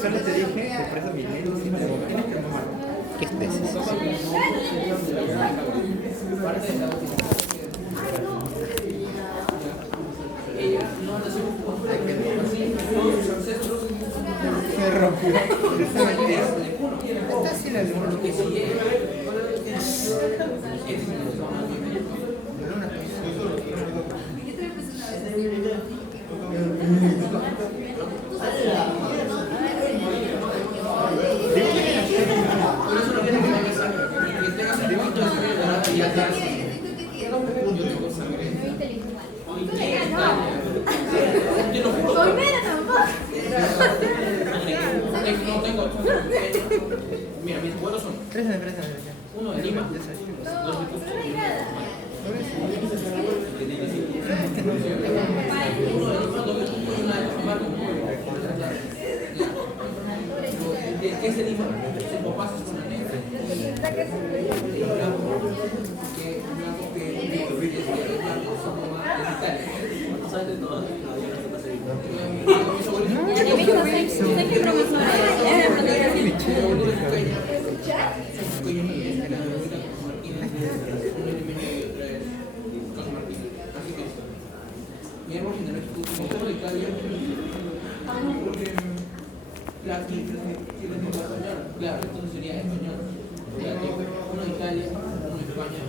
Solo te dije que por eso mi ley encima de boquines que no marco. ¿Qué especies? Se rompió. Esa mentira. Esta sí la luna. Mira, mis vuelos son uno de Lima, dos de Cusco, y una de Cajamarca. ¿Qué es de Lima? Se lo pasas con la negra. Claro, entonces sería español. Uno de Italia, uno de España,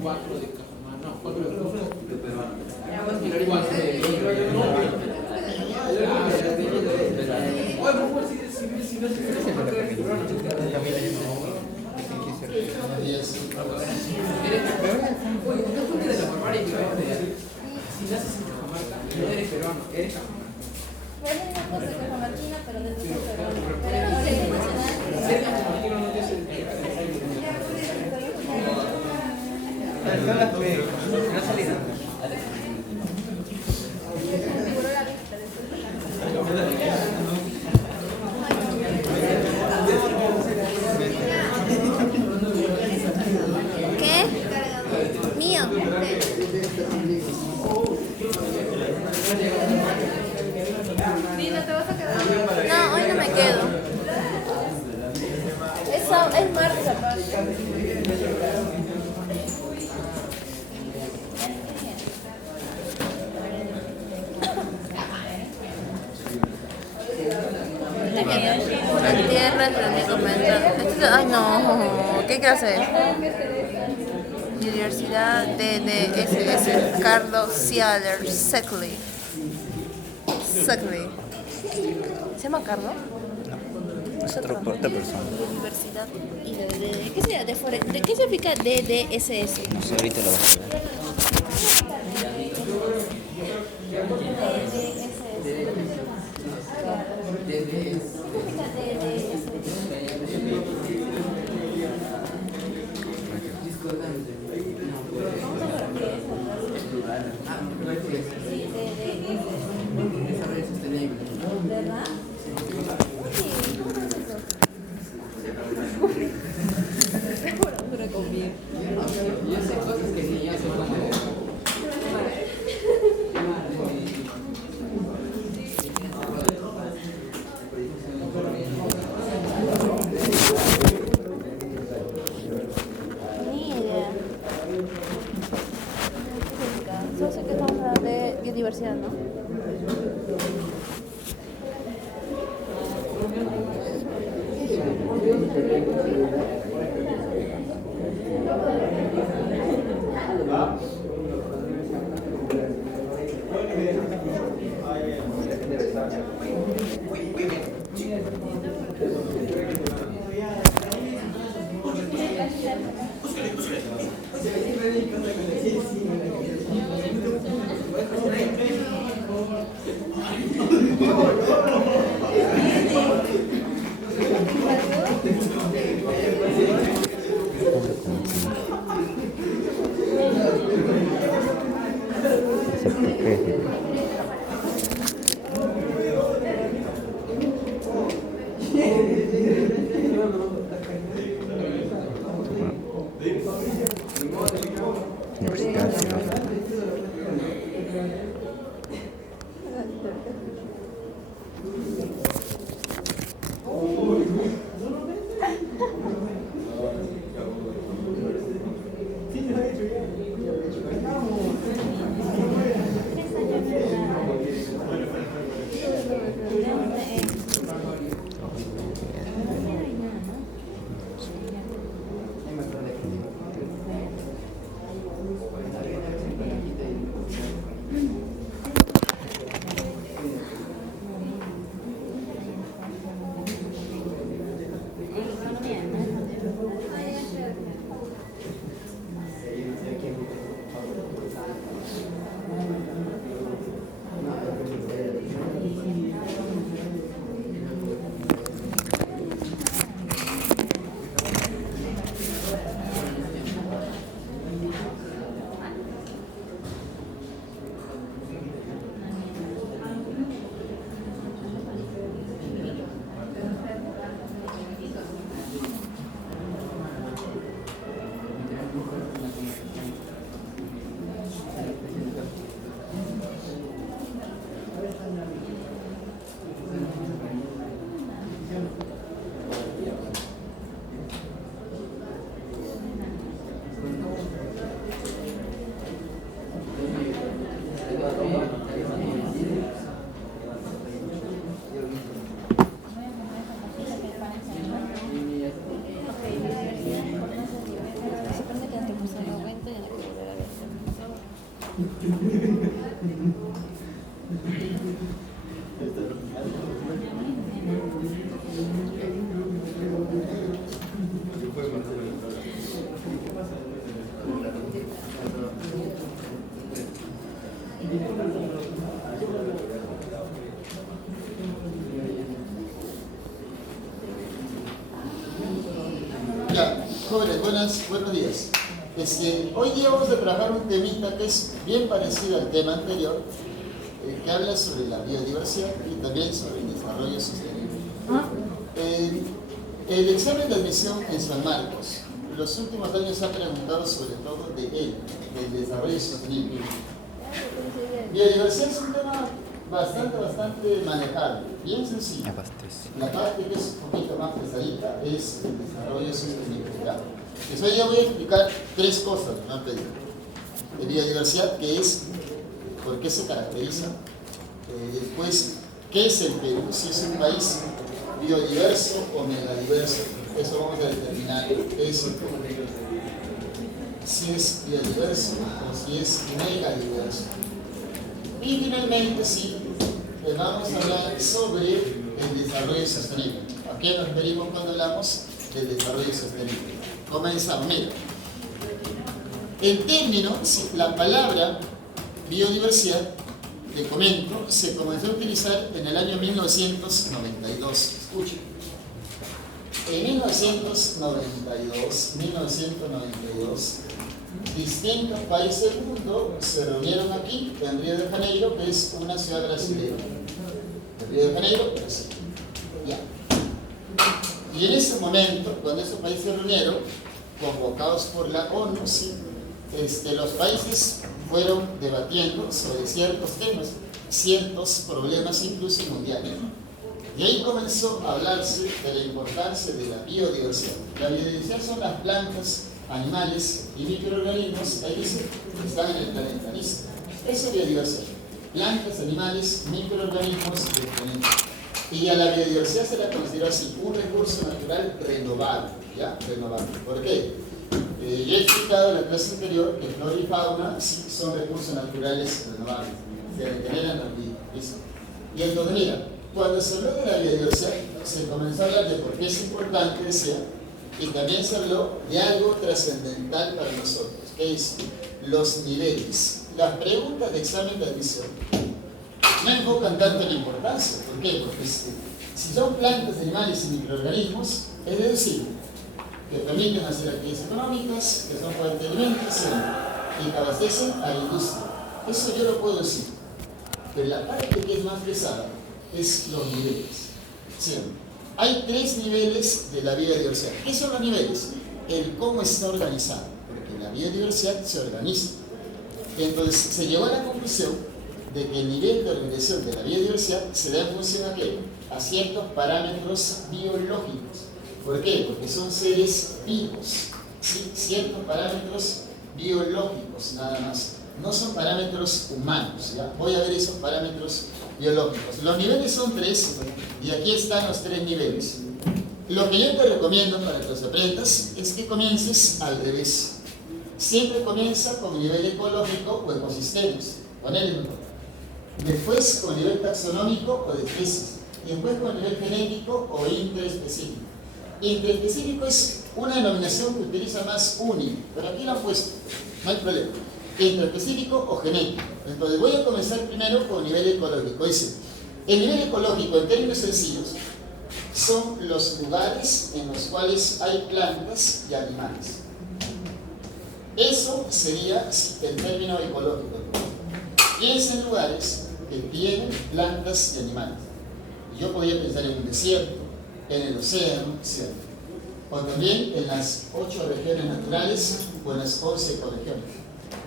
cuatro de Cajamarca, no, cuatro de Cusco, de peruano. Igual si naces en Cajamarca, no eres peruano, eres cajamarquino. Bueno, una cosa cajamarquina, pero dentro de peruano. Ser cajamarquino no te hace Son las que no salieron. ¿Qué? Mío. ¿Te vas a quedar? No, hoy no me quedo. Es martes aparte. La tierra es lo único mental. Ay no, ¿qué clase es? Universidad DDSS Carlos Sieler Seckley. ¿Se llama Carlos? Es otra persona. Universidad y ¿qué sería? ¿De qué significa DDSS? No sé, ahorita lo vas a ver. ¿Verdad? Yo sé cosas que ni ellos se van a leer. Ni idea. Solo sé que estamos hablando de biodiversidad, ¿no? Universidad, sí, ¿no? Ya, jóvenes, buenos días. Hoy día vamos a trabajar un temita que es bien parecido al tema anterior, que habla sobre la biodiversidad y también sobre el desarrollo sostenible. El examen de admisión en San Marcos, en los últimos años se ha preguntado sobre todo de él, del desarrollo sostenible. Biodiversidad es un tema bastante manejable, bien sencillo. La parte que es un poquito más pesadita es el desarrollo sostenible, ¿ya? Entonces hoy ya voy a explicar tres cosas que me han pedido. De biodiversidad, ¿qué es? ¿Por qué se caracteriza? Después, ¿qué es el Perú? Si es un país biodiverso o megadiverso. Eso vamos a determinar qué es el Perú. Si es biodiverso o si es megadiverso. Y finalmente, sí, vamos a hablar sobre el desarrollo sostenible. ¿A qué nos referimos cuando hablamos del desarrollo sostenible? Comenzamos. Mira, el término, la palabra biodiversidad, te comento, se comenzó a utilizar en el año 1992. Escuchen. En 1992, distintos países del mundo se reunieron aquí en Río de Janeiro, que es una ciudad brasileña. Río de Janeiro, Brasil. Ya. Y en ese momento, cuando esos países se reunieron, convocados por la ONU, ¿sí? Los países fueron debatiendo sobre ciertos temas, ciertos problemas incluso mundiales. Y ahí comenzó a hablarse de la importancia de la biodiversidad. La biodiversidad son las plantas, animales y microorganismos, ahí dice, que están en el planeta. ¿Listo? Esa es biodiversidad. Plantas, animales, microorganismos del planeta. Y a la biodiversidad se la considera así, un recurso natural renovable, ¿ya? Renovable. ¿Por qué? Yo he explicado en la clase anterior que flora y fauna sí son recursos naturales renovables, se regeneran rápido. ¿Listo? Y entonces, mira, cuando se habló de la biodiversidad, se comenzó a hablar de por qué es importante, decía, y también se habló de algo trascendental para nosotros, que es los niveles. Las preguntas de examen de admisión no enfocan tanto en la importancia. ¿Por qué? Porque si son plantas, animales y microorganismos, es decir, que permiten hacer actividades económicas, que son fuente de alimentación y que abastecen a la industria. Eso yo lo puedo decir. Pero la parte que es más pesada es los niveles. ¿Sí? Hay 3 niveles de la biodiversidad. ¿Qué son los niveles? El cómo está organizado, porque la biodiversidad se organiza. Entonces se llegó a la conclusión de que el nivel de organización de la biodiversidad se da en función a qué? A ciertos parámetros biológicos. ¿Por qué? Porque son seres vivos, ¿sí? Ciertos parámetros biológicos nada más. No son parámetros humanos, ¿ya? Voy a ver esos parámetros biológicos. Los niveles son 3 y aquí están los 3 niveles. Lo que yo te recomiendo para que los aprendas es que comiences al revés. Siempre comienza con nivel ecológico o ecosistemas, con él mejor. Después con nivel taxonómico o de especies. Y después con nivel genético o interespecífico. Interespecífico es una denominación que utiliza más UNI, pero aquí lo han puesto, no hay problema. Interespecífico o genético. Entonces voy a comenzar primero con nivel ecológico. Dice, el nivel ecológico en términos sencillos son los lugares en los cuales hay plantas y animales. Eso sería el término ecológico. Piensa en lugares que tienen plantas y animales. Yo podría pensar en un desierto, en el océano, ¿cierto? O también en las 8 regiones naturales o en las 11 ecorregiones.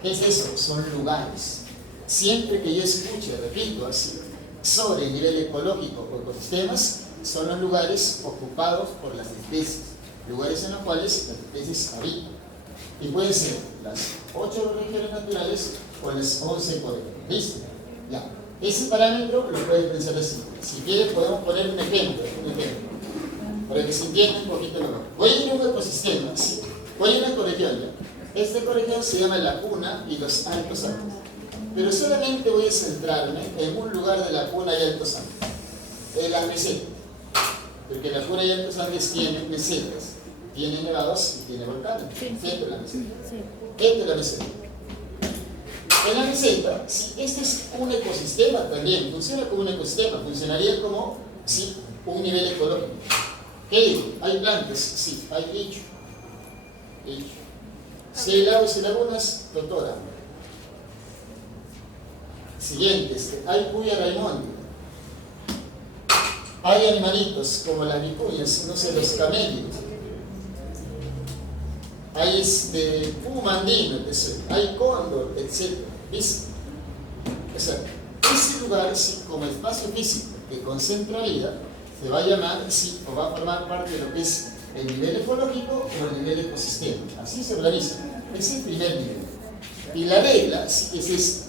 ¿Qué es eso? Son lugares. Siempre que yo escuche, repito así, sobre el nivel ecológico o ecosistemas, son los lugares ocupados por las especies, lugares en los cuales las especies habitan. Y pueden ser las 8 regiones naturales o las 11 ecorregiones. ¿Listo? Ya. Ese parámetro lo puedes pensar así. Si quieres podemos poner un ejemplo, para que se entienda un poquito mejor. Voy a ir a un ecosistema, ¿sí? Voy a una ecorregión, ¿ya? Esta ecorregión se llama la Puna y los Altos Andes. Pero solamente voy a centrarme en un lugar de la Puna y Altos Andes, en las mesetas. Porque la Puna y Altos Andes tienen mesetas, tiene nevados y tiene volcanes. Sí. Dentro de la meseta. Sí. Dentro de la meseta. En la meseta, sí, este es un ecosistema también, funciona como un ecosistema, funcionaría como sí, un nivel ecológico. ¿Qué digo? ¿Hay plantas? Sí, hay bicho. Si hay lagos y lagunas, totora. Siguiente, hay puya raimondi. Hay animalitos como las vicuñas, no sé, los camellos. Hay puma andino, hay cóndor, etc. ¿Viste? O sea, ese lugar, sí, como espacio físico que concentra vida, se va a llamar, sí, o va a formar parte de lo que es el nivel ecológico o el nivel ecosistema. Así se organiza. Ese es el primer nivel. Y la regla sí, es esta.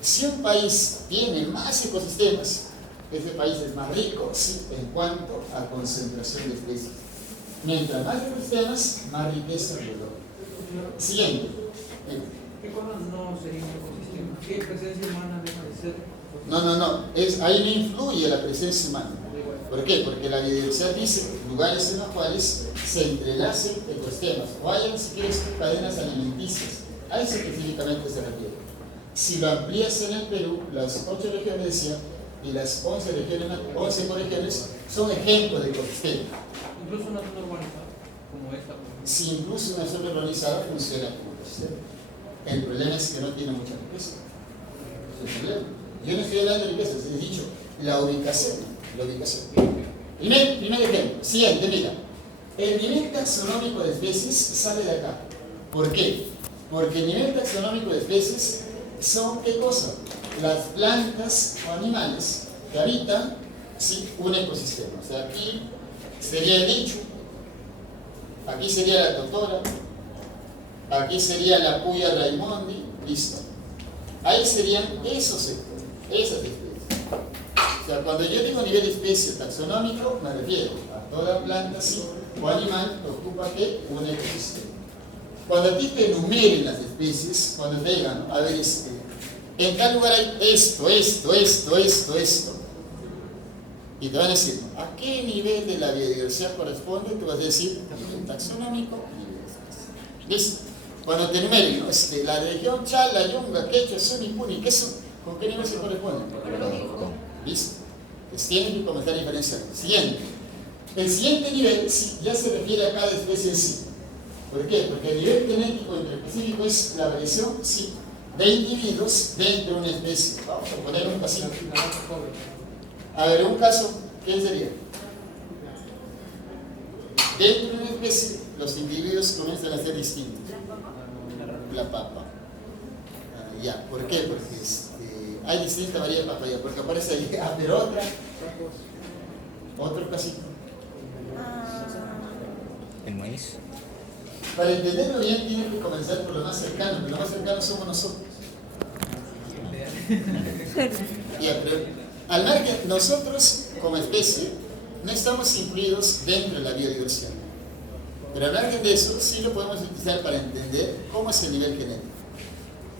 Si un país tiene más ecosistemas, ese país es más rico, sí, en cuanto a concentración de especies. Mientras más ecosistemas, más riqueza biológica. Siguiente. ¿Qué cosas no serían ecosistemas? ¿Qué presencia humana deja de ser? No. Ahí no influye la presencia humana. ¿Por qué? Porque la biodiversidad dice lugares en los cuales se entrelacen ecosistemas. O hayan, si quieres, cadenas alimenticias. A eso específicamente se refiere. Si lo amplías en el Perú, las 8 regiones decía, y las 11 ecorregiones son ejemplos de ecosistemas. Incluso una zona urbanizada, como esta. Si incluso una zona urbanizada funciona como ecosistema. El problema es que no tiene mucha riqueza. Es el problema. Yo no estoy hablando de riqueza, les he dicho la ubicación. Primer ejemplo. Siguiente, mira. El nivel taxonómico de especies sale de acá. ¿Por qué? Porque el nivel taxonómico de especies son, ¿qué cosa? Las plantas o animales que habitan, ¿sí?, un ecosistema. O sea, aquí sería el nicho, aquí sería la totora, aquí sería la puya raimondi, listo. Ahí serían esos sectores, esas especies. O sea, cuando yo digo nivel de especie taxonómico, me refiero a toda planta, sí, o animal que ocupa ¿qué? Un ecosistema. Cuando a ti te enumeren las especies, cuando te digan, a ver, en tal lugar hay esto, y te van a decir, ¿a qué nivel de la biodiversidad corresponde? Tú vas a decir, taxonómico, nivel de especie. ¿Listo? Cuando te enumeren, ¿no? La región Chala, Yunga, Quechua, Suni, Puni, ¿con qué nivel se corresponde? ¿Listo? Entonces tienen que comenzar a diferenciar. Siguiente. El siguiente nivel sí, ya se refiere a cada especie en sí. ¿Por qué? Porque el nivel genético intraespecífico es la variación, sí, de individuos dentro de una especie. Vamos a poner un casito. A ver, un caso, ¿qué sería? Dentro de una especie, los individuos comienzan a ser distintos. La papa. Ya, ¿por qué? Porque hay distinta variedad de papaya, porque aparece ahí, pero otro casito. El maíz. Para entenderlo bien, tiene que comenzar por lo más cercano, porque lo más cercano somos nosotros. Ya, pero al margen, nosotros como especie no estamos incluidos dentro de la biodiversidad. Pero al margen de eso, sí lo podemos utilizar para entender cómo es el nivel genético.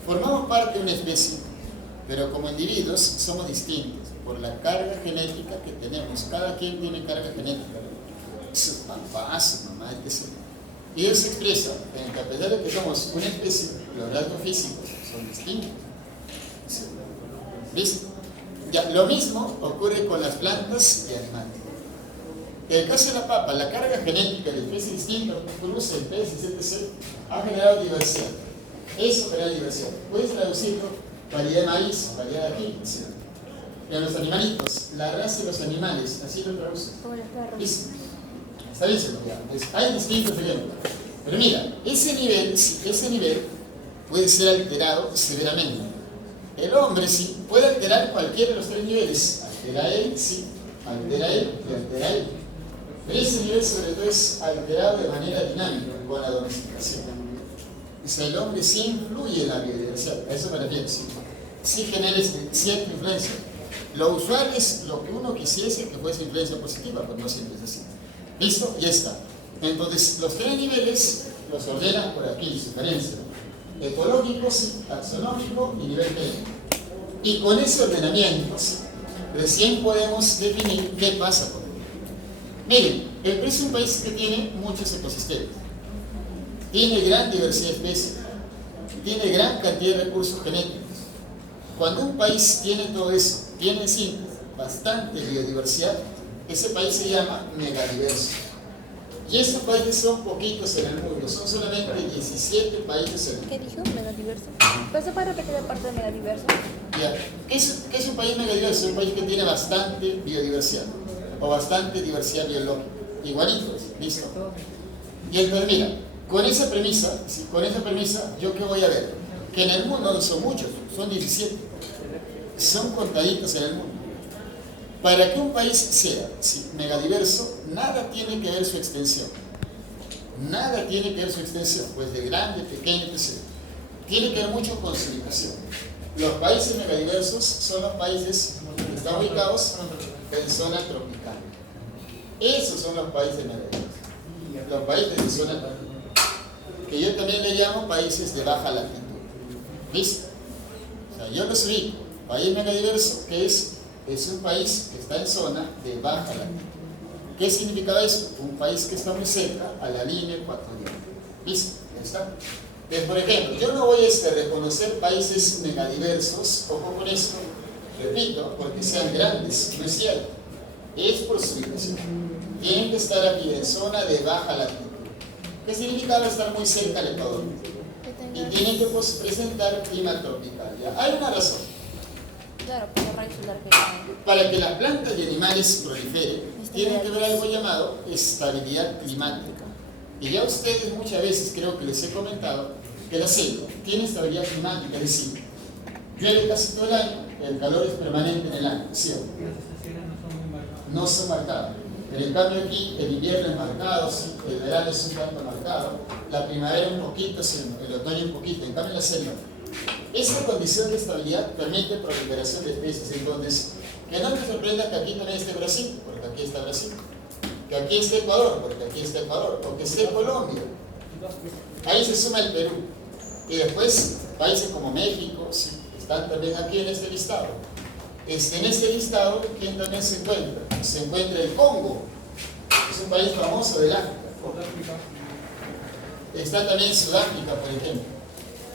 Formamos parte de una especie, pero como individuos somos distintos por la carga genética que tenemos. Cada quien tiene carga genética. Su papá, su mamá, etc. Y eso se expresa en que a pesar de que somos una especie, los rasgos físicos son distintos. ¿Listo? Ya, lo mismo ocurre con las plantas y animales. En el caso de la papa, la carga genética de especies distintas, cruces, especies, etc., ha generado diversidad. Eso genera diversidad. Puedes traducirlo, variedad de maíz, variedad de aquí, ¿sí? Y a los animalitos, la raza de los animales, así lo traduces. ¿Listo? Está bien, ya. Entonces, hay distintos ejemplos. Pero mira, ese nivel puede ser alterado severamente. El hombre sí puede alterar cualquiera de los tres niveles. Altera él, sí. Altera él y altera él. Pero ese nivel sobre todo es alterado de manera dinámica con la domesticación. O sea, el hombre sí influye en la biodiversidad. A eso me refiero. Sí genera cierta influencia. Lo usual es lo que uno quisiese que fuese influencia positiva, pero no siempre es así. ¿Listo? Ya está. Entonces, los tres niveles los ordenan por aquí, sugerencia. Ecológico, taxonómico y nivel genético. Y con ese ordenamiento, recién podemos definir qué pasa con él. Miren, el Perú es un país que tiene muchos ecosistemas. Tiene gran diversidad de especies. Tiene gran cantidad de recursos genéticos. Cuando un país tiene todo eso, tiene en sí bastante biodiversidad, ese país se llama megadiverso. Y esos países son poquitos en el mundo, son solamente 17 países en el mundo. ¿Qué dijo? Megadiverso. ¿Pero se puede repetir la parte de megadiverso? Ya. ¿Qué es un país megadiverso? Un país que tiene bastante biodiversidad o bastante diversidad biológica. Igualitos, ¿listo? Y entonces mira, con esa premisa, ¿yo qué voy a ver? Que en el mundo no son muchos, son 17. Son contaditos en el mundo. Para que un país sea megadiverso, nada tiene que ver su extensión. Nada tiene que ver su extensión, pues de grande, pequeño, etc. Tiene que ver mucho con su ubicación. Los países megadiversos son los países que están ubicados en zona tropical. Esos son los países megadiversos. Los países de zona tropical, que yo también le llamo países de baja latitud. ¿Listo? O sea, yo los ubico. País megadiverso, que es un país que está en zona de baja latitud. ¿Qué significa eso? Un país que está muy cerca a la línea ecuatorial. ¿Listo? Ya está. Entonces, por ejemplo, yo no voy a reconocer países megadiversos, ojo con esto, repito, porque sean grandes, no es cierto. Es por su ubicación. Tienen que estar aquí en zona de baja latitud. ¿Qué significa estar muy cerca al Ecuador? Y tienen que presentar clima tropical. ¿Ya? Hay una razón. Claro, para rayos solar que para que las plantas y animales proliferen, tienen que ver algo llamado estabilidad climática. Y ya ustedes muchas veces creo que les he comentado que la selva tiene estabilidad climática, es decir, llueve casi todo el año, el calor es permanente en el año, ¿sí? No son marcadas. Pero en cambio aquí el invierno es marcado, ¿sí? El verano es un tanto marcado, la primavera un poquito, ¿sí? El otoño un poquito, en cambio en la selva. Esta condición de estabilidad permite proliferación de especies. Entonces, que no te sorprenda que aquí también esté Brasil, porque aquí está Brasil, que aquí esté Ecuador, porque aquí está Ecuador, o que esté Colombia. Ahí se suma el Perú. Y después países como México, ¿sí? Están también aquí en este listado. En este listado, ¿quién también se encuentra? Se encuentra el Congo, es un país famoso del África. Está también Sudáfrica, por ejemplo.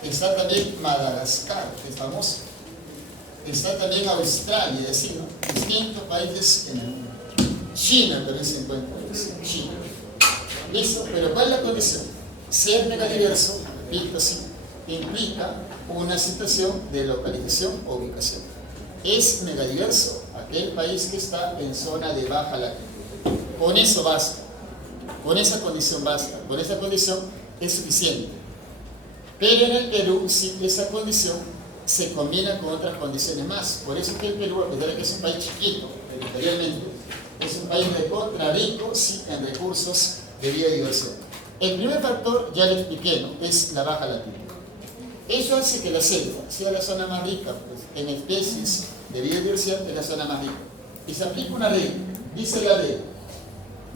Está también Madagascar, que es famoso. Está también Australia, es decir, ¿no? Distintos países en el mundo. China también se encuentra, China. ¿Listo? Pero ¿cuál es la condición? Ser megadiverso, repito, sí, implica una situación de localización o ubicación. Es megadiverso aquel país que está en zona de baja latitud. Con eso basta. Con esa condición basta. Con esa condición es suficiente. Pero en el Perú, sí, esa condición se combina con otras condiciones más. Por eso que el Perú, a pesar de que es un país chiquito, territorialmente, es un país recontra rico, sí, en recursos de biodiversidad. El primer factor, ya le expliqué, ¿no? Es la baja latitud. Eso hace que la selva sea la zona más rica, pues, en especies de biodiversidad es la zona más rica. Y se aplica una regla, dice la ley,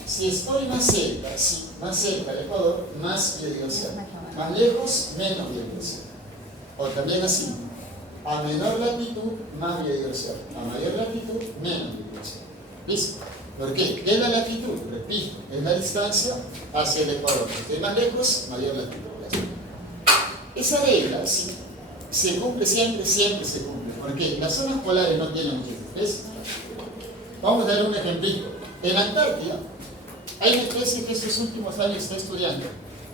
si estoy más cerca, sí, más cerca del Ecuador, más biodiversidad. Más lejos, menos biodiversidad. O también así, a menor latitud, más biodiversidad. A mayor latitud, menos biodiversidad. ¿Listo? ¿Por qué? ¿Qué es la latitud? Repito, es la distancia hacia el Ecuador. Si estoy más lejos, mayor latitud. Esa regla, sí, se cumple siempre, siempre se cumple. Porque las zonas polares no tienen mucho. ¿Ves? Vamos a dar un ejemplito. En la Antártida hay una especie que estos últimos años está estudiando,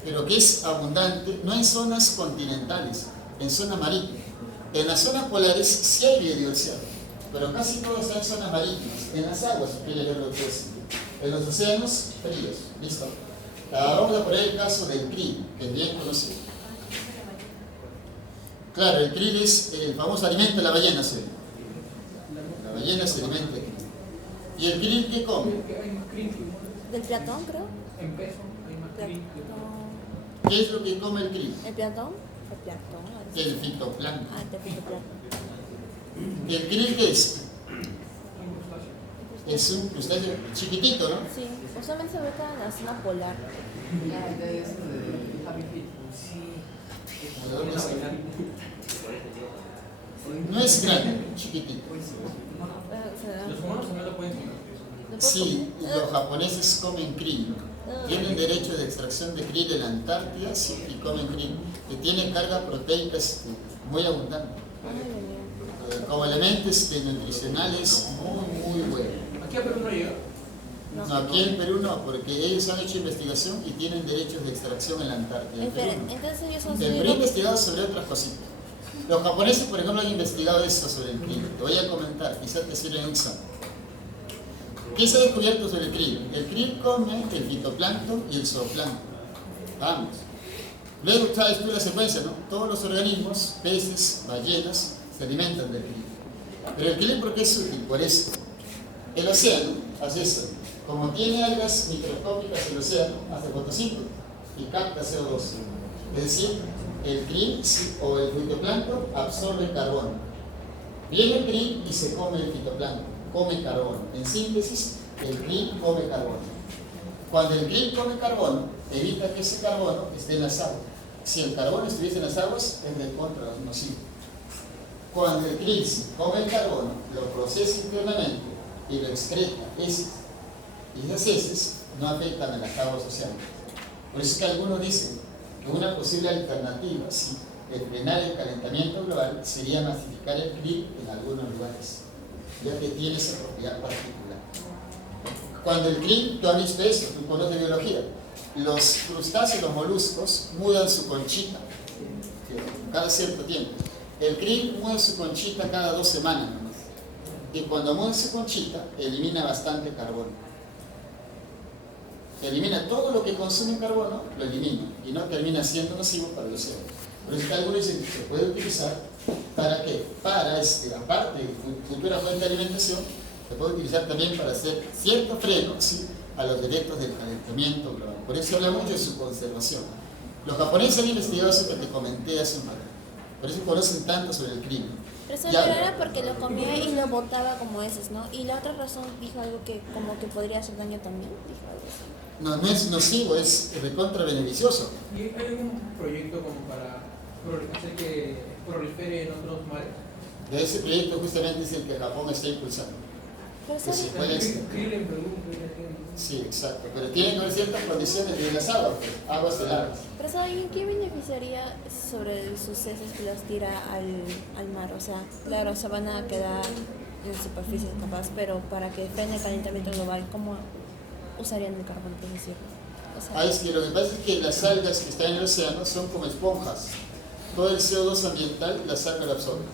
pero que es abundante, no en zonas continentales, en zonas marítimas. En las zonas polares sí hay biodiversidad, pero casi todo está en zonas marítimas, en las aguas, quiere ver lo que es, en los océanos fríos. ¿Listo? Vamos a poner el caso del krill, que es bien conocido. Claro, el krill es el famoso alimento de la ballena, ¿sí? La ballena se alimenta de krill. ¿Y el krill qué come? Del peatón, creo. En peso hay más krill. ¿Qué es lo que come el krill? ¿El peatón? El peatón. El fitoplancton. Ah, el fitoplancton. ¿El krill qué es? Es un crustáceo chiquitito, ¿no? Sí, usualmente se ubica en la zona polar. No es grande, chiquitito. Los humanos también lo pueden comer. Sí, los japoneses comen krill. Tienen derecho de extracción de krill en la Antártida, sí, y comen krill, que tiene carga proteica muy abundante. Como elementos nutricionales muy buenos. ¿Aquí a Perú no llega? No, aquí en Perú no, porque ellos han hecho investigación y tienen derechos de extracción en la Antártida. En Perú no. Entonces ellos son En Perú he investigado sobre otras cositas. Los japoneses, por ejemplo, han investigado eso sobre el krill. Te voy a comentar, quizás te sirva en un examen. ¿Qué se ha descubierto sobre el krill? El krill come el fitoplancton y el zooplancton. Vamos. Luego sabes tú la secuencia, ¿no? Todos los organismos, peces, ballenas, se alimentan del krill. Pero el krill, ¿por qué es útil? Por eso. El océano hace esto. Como tiene algas microscópicas, el océano hace fotosíntesis y capta CO2. Es decir, el krill o el fitoplancton absorbe carbono. Viene el krill y se come el fitoplancton, come carbono. En síntesis, el krill come carbono. Cuando el krill come carbono, evita que ese carbono esté en las aguas. Si el carbono estuviese en las aguas, es de contra nocivo. Cuando el krill come el carbono, lo procesa internamente y lo excreta. Y esas heces no afectan a las aguas oceánicas. Por eso es que algunos dicen que una posible alternativa, sí, de frenar el calentamiento global sería masificar el krill en algunos lugares, ya que tiene esa propiedad particular. Cuando el krill, tú has visto eso, tú conoces biología, los crustáceos, los moluscos, mudan su conchita cada cierto tiempo. El krill muda su conchita cada 2 semanas nomás. Y cuando muda su conchita, elimina bastante carbono. elimina todo lo que consume carbono, lo elimina y no termina siendo nocivo para el océano. Por eso algunos dicen que se puede utilizar para qué, para aparte de futura fuente de alimentación, se puede utilizar también para hacer cierto freno, ¿sí?, a los efectos del calentamiento global. Por eso habla mucho de su conservación. Los japoneses han investigado eso que te comenté hace un rato. Por eso conocen tanto sobre el crimen. Pero eso era porque lo comía y lo botaba como heces, ¿no? Y la otra razón dijo algo que como que podría hacer daño también, dijo algo así. No, no es nocivo, es recontra beneficioso. ¿Y hay algún proyecto como para hacer que prolifere en otros mares? De ese proyecto justamente es el que Japón está impulsando. Pero Que se ¿sabe? puede Krill en producto. Sí, exacto. Pero tiene que haber ciertas condiciones de las aguas, pues, aguas heladas. Pero ¿saben qué beneficiaría sobre sus heces que los tira al mar? O sea, claro, se van a quedar en superficie capaz, pero para que frene el calentamiento global, ¿cómo usarían el carbono? Es decir, o sea, Es que lo que pasa es que las algas que están en el océano son como esponjas. Todo el CO2 ambiental, las algas lo absorben.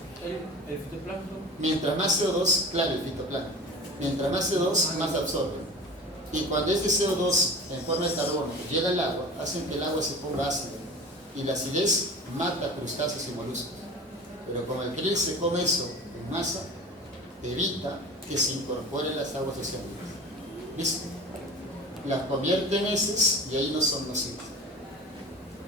El fitoplancton. Mientras más CO2, claro, el fitoplancton. Mientras más CO2, más absorben. Y cuando este CO2 en forma de carbono llega al agua, hacen que el agua se ponga ácida. Y la acidez mata crustáceos y moluscos. Pero como el krill se come eso en masa, evita que se incorporen las aguas oceánicas. ¿Viste? Las convierte en heces y ahí no son nocivos.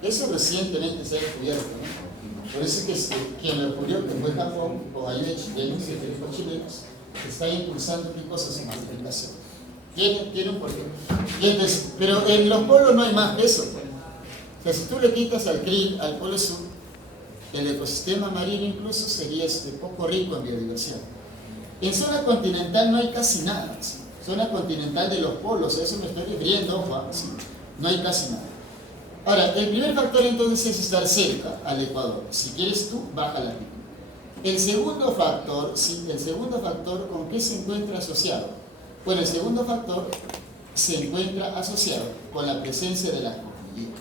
Eso recientemente se ha descubierto, ¿no? Por eso es que quien lo descubrió, que fue Japón, con ayuda de chilenos y científicos chilenos, está impulsando qué cosas su masificación. Tiene un porqué. Entonces, pero en los polos no hay más peso. O sea, si tú le quitas al krill, al polo sur, el ecosistema marino incluso sería poco rico en biodiversidad. En zona continental no hay casi nada. ¿Sí? Zona continental de los polos, a eso me estoy refiriendo, Juan, ¿sí? No hay casi nada. Ahora, el primer factor entonces es estar cerca al Ecuador. Si quieres tú, baja la altitud. El segundo factor, ¿sí? El segundo factor, ¿con qué se encuentra asociado? Bueno, el segundo factor se encuentra asociado con la presencia de las cordilleras.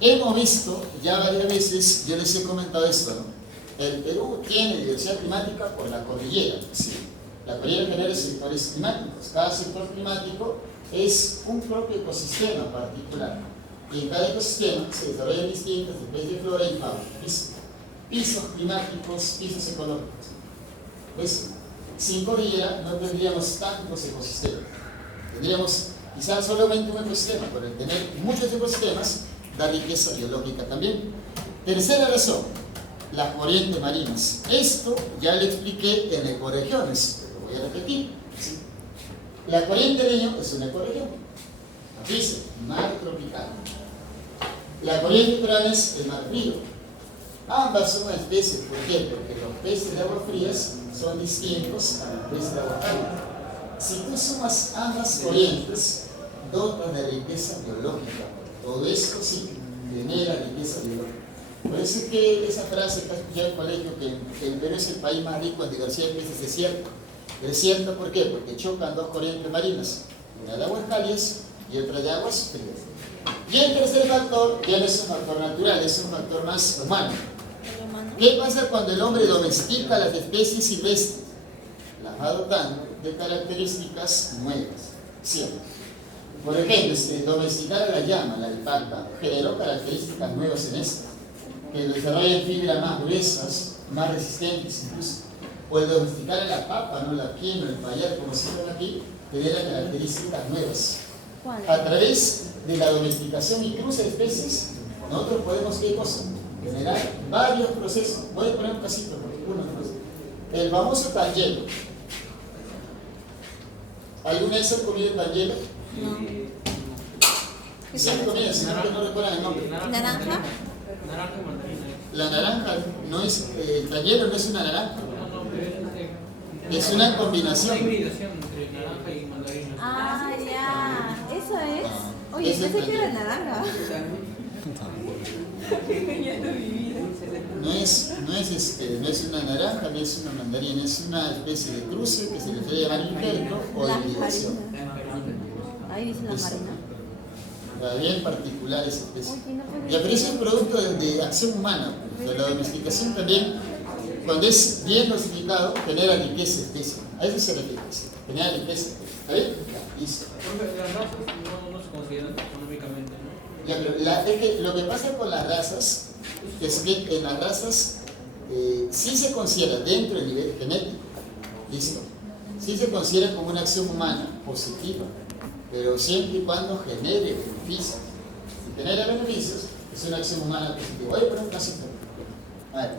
Hemos visto ya varias veces, yo les he comentado esto, ¿no? El Perú tiene diversidad climática por la cordillera. ¿Sí? La cordillera genera sectores climáticos. Cada sector climático es un propio ecosistema particular. Y en cada ecosistema se desarrollan distintas especies de flora y fauna. Pisos climáticos, pisos ecológicos. ¿Ves? Sin cordillera no tendríamos tantos ecosistemas. Tendríamos quizás solamente un ecosistema, pero el tener muchos ecosistemas da riqueza biológica también. Tercera razón, las corrientes marinas. Esto ya lo expliqué en ecoregiones, pero voy a repetir. ¿Sí? La corriente de Niño es una ecoregión. Aquí dice, mar tropical. La corriente peruana es el mar frío. Ambas son especies, ¿por qué? Porque los peces de aguas frías son distintos a los peces de agua cálida. Si tú sumas ambas corrientes, dotan de riqueza biológica. Todo esto sí genera riqueza biológica. Por eso es que esa frase que has escuchado en el colegio, que el Perú es el país más rico en diversidad de peces, es cierto. Es cierto, ¿por qué? Porque chocan dos corrientes marinas, una de aguas cálidas y otra de aguas frías. Y el tercer factor ya no es un factor natural, es un factor más humano. ¿Qué pasa cuando el hombre domestica las especies silvestres? Las va dotando de características nuevas, siempre. Por ejemplo, domesticar a la llama, la alpaca, generó características nuevas en esta, que desarrollan fibras más gruesas, más resistentes incluso. O el domesticar a la papa, ¿no? La quiebra, el payar, como se llama aquí, genera características nuevas. A través de la domesticación y cruce de especies, nosotros podemos, ¿qué cosa? Generar varios procesos. Voy a poner un casito, porque el famoso tangelo. ¿Alguna vez han comido tangelo? No. ¿Sí han comido? Si no recuerdan el nombre. ¿Naranja? Naranja y mandarina. La naranja no es, el tangelo no es una naranja. No, Es una combinación. Una hibridación entre naranja y mandarina. Ah, ya. Eso es. Ah, Oye, es el pensé que era tangelo. naranja. No es una naranja, no es una mandarina, es una especie de cruce que se le puede llamar injerto o La hibridación. Ahí dice la Es- marina. Bien particular esa especie. Oye, no puede Ya, pero eso es producto de acción humana. O sea, la domesticación también, cuando es bien dosificado, genera riqueza especie. A eso se refiere. ¿Sí? Genera riqueza. ¿Está bien? Ya, listo. Porque las razas no se consideran económicamente, ¿no? Ya, pero es que lo que pasa con las razas es que en las razas sí se considera dentro del nivel genético, ¿listo? Sí se considera como una acción humana positiva, pero siempre y cuando genere beneficios. Si genera beneficios, es una acción humana positiva. Oye, pero no sé. A ver,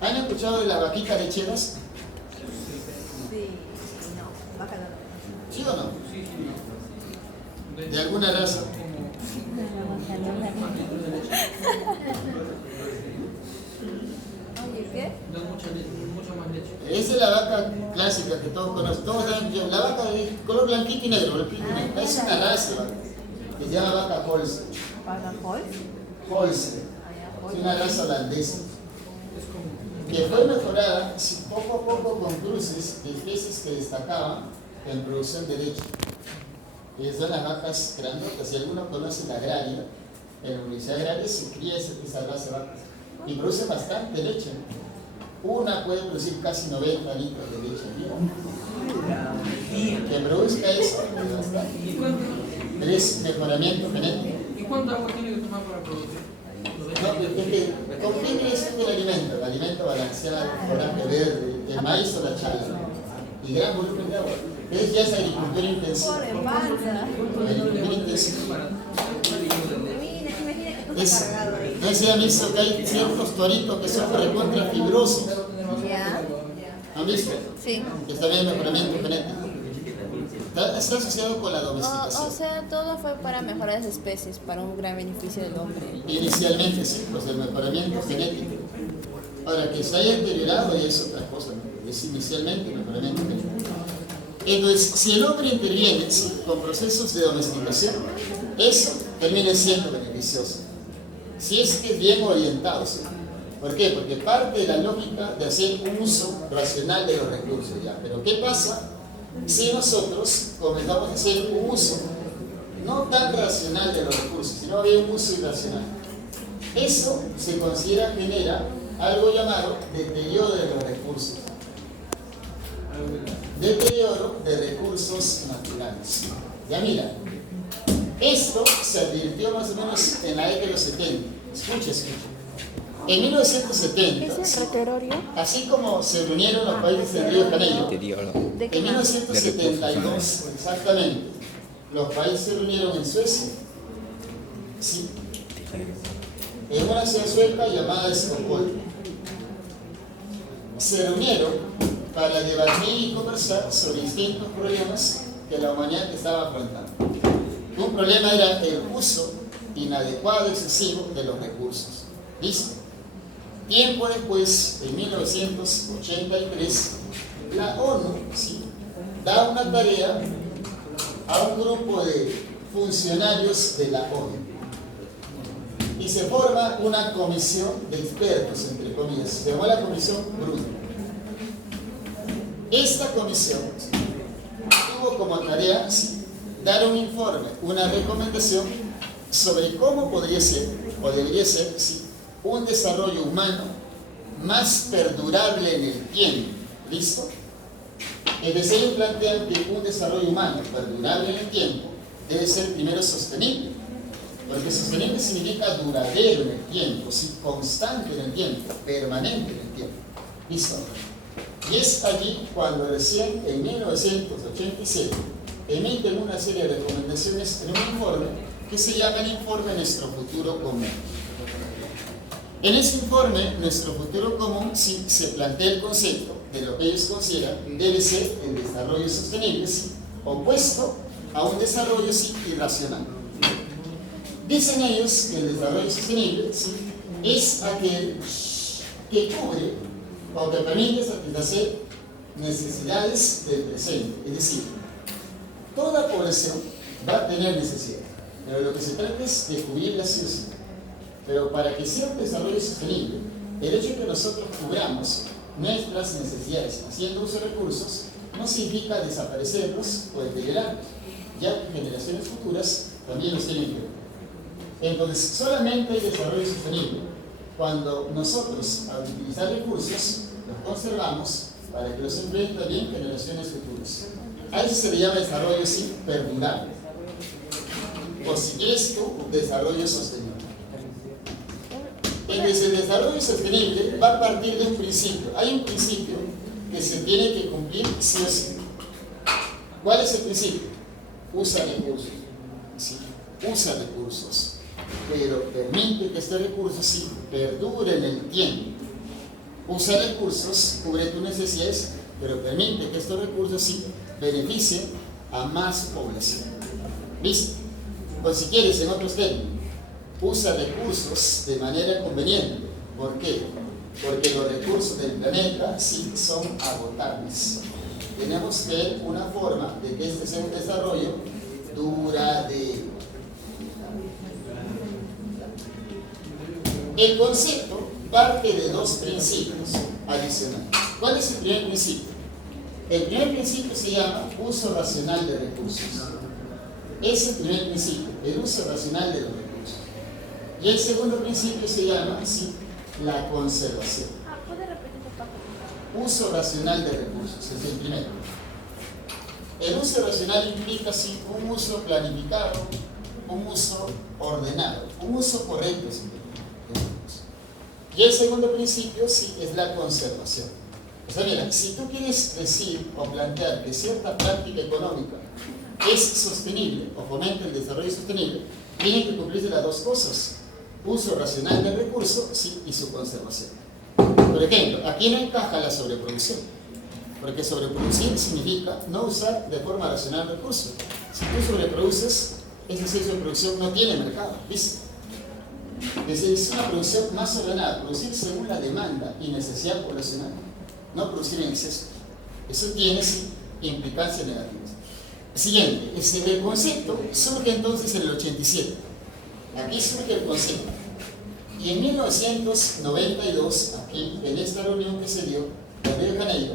¿han escuchado de las vaquitas lecheras? Sí, no, baja la ¿Sí o no? Sí, sí, no. ¿De alguna raza? Oye, ¿qué? Dan mucha más leche. Esa es la vaca clásica que todos conocen. Todos saben, la vaca de color blanquito y negro. Es una raza que se llama vaca Holstein. ¿Para Holz? Holstein. Es una raza holandesa que fue mejorada poco a poco con cruces de especies que destacaban en producción de leche. Y son las vacas grandotas. Si alguno conoce la agraria, en la Universidad Agraria se cría esa raza de vacas y produce bastante leche. Una puede producir casi 90 litros de leche al día. Que produzca eso es bastante. ¿Y cuánto? Pero es mejoramiento genético. ¿Y cuánta agua tiene que tomar para producir? No, es que comprende eso el alimento balanceado, forraje verde, el maíz o la chala, y gran volumen de agua. Es ya es agricultura intensiva. Pobre panza. Agricultura intensiva. Imagina que tú estás cargado ahí. No sé si han visto que hay ciertos toritos que son recontra fibrosos. ¿Ya? ¿Han visto? Sí. Es también mejoramiento genético. Está asociado con la domesticación. O sea, todo fue para mejorar las especies, para un gran beneficio del hombre. Inicialmente sí, pues el mejoramiento genético. Ahora, que se haya deteriorado ya es otra cosa, ¿no? Es inicialmente el mejoramiento genético. Entonces, si el hombre interviene con procesos de domesticación, eso termina siendo beneficioso. Si es que es bien orientado, ¿sí? ¿Por qué? Porque parte de la lógica de hacer un uso racional de los recursos, ¿ya? Pero ¿qué pasa si nosotros comenzamos a hacer un uso no tan racional de los recursos, sino bien un uso irracional? Eso se considera, genera algo llamado deterioro de los recursos. Deterioro de recursos naturales. Ya mira, esto se advirtió más o menos en la década de los 70. Escucha. En 1970, así como se reunieron los países de Río de Janeiro, en 1972, exactamente, los países se reunieron en Suecia, sí, en una ciudad sueca llamada Estocolmo. Se reunieron para debatir y conversar sobre distintos problemas que la humanidad estaba afrontando. Un problema era el uso inadecuado, excesivo de los recursos. ¿Listo? Tiempo después, en 1983, la ONU, ¿sí?, da una tarea a un grupo de funcionarios de la ONU y se forma una comisión de expertos, entre comillas, se llama la Comisión Brundtland. Esta comisión tuvo como tarea, ¿sí?, dar un informe, una recomendación sobre cómo podría ser o debería ser, ¿sí?, un desarrollo humano más perdurable en el tiempo. ¿Listo? Es decir, ellos plantean que un desarrollo humano perdurable en el tiempo debe ser primero sostenible, porque sostenible significa duradero en el tiempo, ¿sí?, constante en el tiempo, permanente en el tiempo. ¿Listo? Y es allí cuando recién en 1987 emiten una serie de recomendaciones en un informe que se llama el informe Nuestro Futuro Común. En ese informe, Nuestro Futuro Común, sí, se plantea el concepto de lo que ellos consideran debe ser el desarrollo sostenible, sí, opuesto a un desarrollo, sí, irracional. Dicen ellos que el desarrollo sostenible, sí, es aquel que cubre o que permite satisfacer necesidades del presente. Es decir, toda población va a tener necesidad, pero lo que se trata es de cubrirlas sí o sí. Pero para que sea un desarrollo sostenible, el hecho de que nosotros cubramos nuestras necesidades haciendo uso de recursos no significa desaparecerlos o deteriorarlos, ya que generaciones futuras también los tienen que ver. Entonces, solamente hay desarrollo sostenible cuando nosotros, al utilizar recursos, los conservamos para que los empleen también generaciones futuras. A eso se le llama desarrollo, sí, perdurable. o si quieres tú, desarrollo sostenible. Entonces, el desarrollo sostenible va a partir de un principio. Hay un principio que se tiene que cumplir sí o sí. ¿Cuál es el principio? Usa recursos. Sí, usa recursos. Pero permite que estos recursos sí perduren en el tiempo. Usa recursos, cubre tus necesidades, pero permite que estos recursos sí beneficien a más población. ¿Viste? O si quieres, en otros términos, usa recursos de manera conveniente. ¿Por qué? Porque los recursos del planeta sí son agotables. Tenemos que ver una forma de que este sea un desarrollo duradero. El concepto parte de dos principios adicionales. ¿Cuál es el primer principio? El primer principio se llama uso racional de recursos. Es el primer principio, el uso racional de los recursos. Y el segundo principio se llama, sí, la conservación. ¿Puede repetir, papá? Uso racional de recursos, es el primero. El uso racional implica, sí, un uso planificado, un uso ordenado, un uso correcto. Sí. Y el segundo principio, sí, es la conservación. O sea, mira, si tú quieres decir o plantear que cierta práctica económica es sostenible o fomenta el desarrollo sostenible, tienen que cumplirse las dos cosas: uso racional del recurso, sí, y su conservación. Por ejemplo, aquí no encaja la sobreproducción, porque sobreproducir significa no usar de forma racional recursos. Si tú sobreproduces, esa sobreproducción no tiene mercado, ¿viste? Es una producción más ordenada, producir según la demanda y necesidad poblacional, no producir en exceso. Eso tiene sí, implicancias negativas. Siguiente, el concepto surge entonces en el 87. Aquí surge el concepto. Y en 1992, aquí en esta reunión que se dio en Río de Janeiro,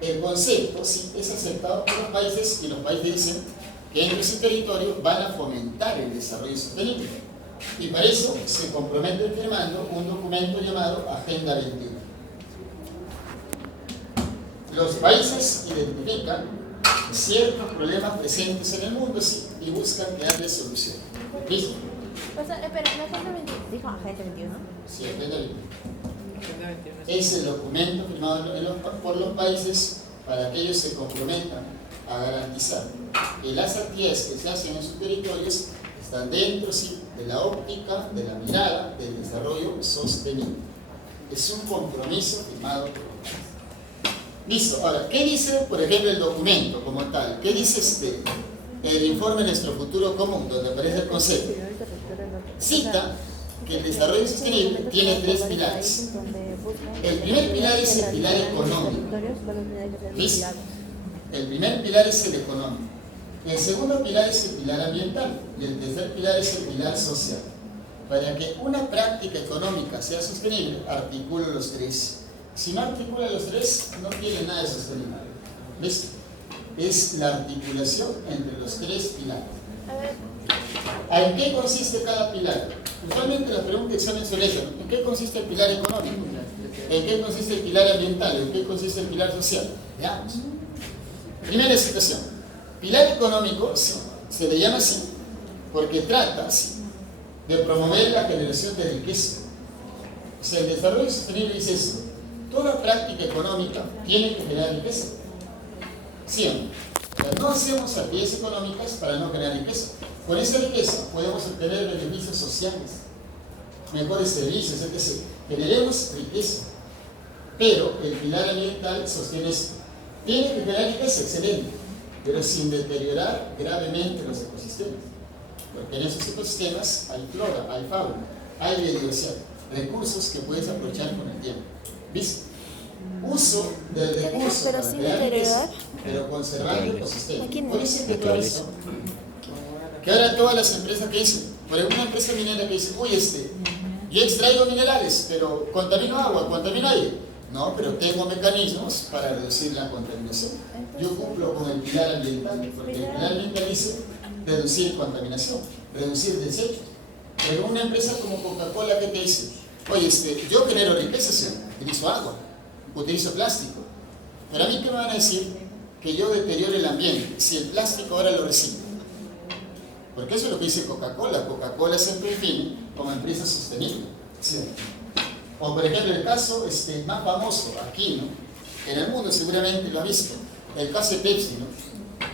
el concepto sí es aceptado por los países y los países dicen que en su territorio van a fomentar el desarrollo sostenible. Y para eso se comprometen firmando un documento llamado Agenda 21. Los países identifican ciertos problemas presentes en el mundo sí, y buscan darle solución. ¿Listo? O sea, espera, la Agenda 21, dijo Agenda 21. Sí, Agenda 21. Es el documento firmado por los países para que ellos se comprometan a garantizar que las actividades que se hacen en sus territorios están dentro sí, de la óptica, de la mirada del desarrollo sostenible. Es un compromiso firmado por los países. Listo. Ahora, ¿qué dice, por ejemplo, el documento como tal? ¿Qué dice el informe Nuestro Futuro Común, donde aparece el concepto? Cita que el desarrollo sostenible tiene tres pilares. El primer pilar es el pilar económico. ¿Listo? El primer pilar es el económico. El segundo pilar es el pilar ambiental y el tercer pilar es el pilar social. Para que una práctica económica sea sostenible, articula los tres. Si no articula los tres, no tiene nada de sostenible. ¿Listo? Es la articulación entre los tres pilares. ¿En qué consiste cada pilar? Usualmente la pregunta de examen suele ser: ¿en qué consiste el pilar económico? ¿En qué consiste el pilar ambiental? ¿En qué consiste el pilar social? Veamos. Primera situación. Pilar económico sí, se le llama así porque trata sí, de promover la generación de riqueza. O sea, el desarrollo sostenible dice esto: toda práctica económica tiene que generar riqueza. Siempre. O sea, no hacemos actividades económicas para no generar riqueza. Con esa riqueza podemos obtener beneficios sociales, mejores servicios, etc. Generemos riqueza. Pero el pilar ambiental sostiene esto: tiene que generar riqueza, excelente, pero sin deteriorar gravemente los ecosistemas. Porque en esos ecosistemas hay flora, hay fauna, hay biodiversidad, recursos que puedes aprovechar con el tiempo. ¿Viste? Uso del recurso pero para sin crear deteriorar, riqueza, pero conservando el ecosistema. Aquí no. Por eso que todo eso, que ahora todas las empresas que dicen, por ejemplo, una empresa minera que dice: oye, yo extraigo minerales, pero contamino agua, contamino aire. No, pero tengo mecanismos para reducir la contaminación. Yo cumplo con el pilar ambiental, porque el pilar ambiental dice reducir contaminación, reducir desechos. Pero una empresa como Coca-Cola que te dice: oye, yo genero riqueza, ¿sí? Utilizo agua, utilizo plástico. Pero a mí, ¿qué me van a decir? Que yo deterioro el ambiente si el plástico ahora lo reciclo. Porque eso es lo que dice Coca-Cola. Coca-Cola siempre define como empresa sostenible. ¿Sí? O por ejemplo el caso más famoso aquí, ¿no? En el mundo seguramente lo ha visto, el caso de Pepsi, ¿no?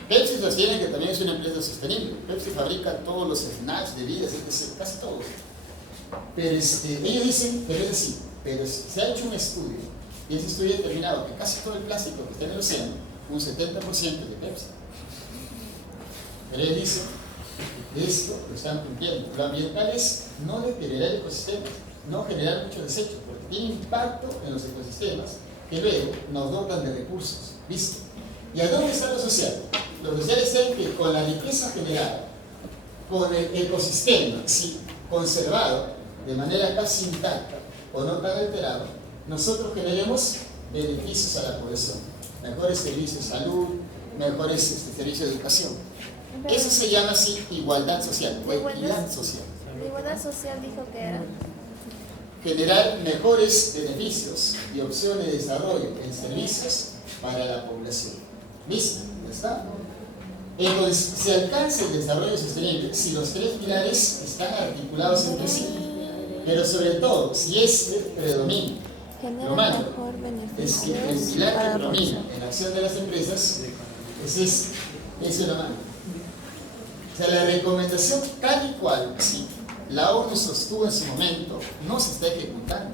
Pepsi sostiene que también es una empresa sostenible. Pepsi fabrica todos los snacks, bebidas, etc., casi todos. Pero ellos dicen, pero es así, pero se ha hecho un estudio, y ese estudio ha determinado que casi todo el plástico que está en el océano, un 70% es de Pepsi. Pero ellos dicen, esto lo están cumpliendo. Lo ambiental es no deteriorar el ecosistema, no generar mucho desecho, porque tiene impacto en los ecosistemas que luego nos dotan de recursos. ¿Viste? ¿Y a dónde está lo social? Lo social está en que con la riqueza generada, con el ecosistema ¿sí? conservado de manera casi intacta o no tan alterado, nosotros generemos beneficios a la población, mejores servicios de salud, mejores servicios de educación. Eso se llama así igualdad social o equidad social. La igualdad social dijo que era Generar mejores beneficios y opciones de desarrollo en servicios para la población. ¿Listo? ¿Ya está? Entonces, se alcanza el desarrollo sostenible si los tres pilares están articulados entre sí, pero sobre todo, si este predomina. genera Lo malo mejor es beneficios que el pilar para que la predomina población. en la acción de las empresas es este. Eso es lo malo. O sea, la recomendación tal y cual, ¿sí? La ONU sostuvo en su momento, no se está ejecutando.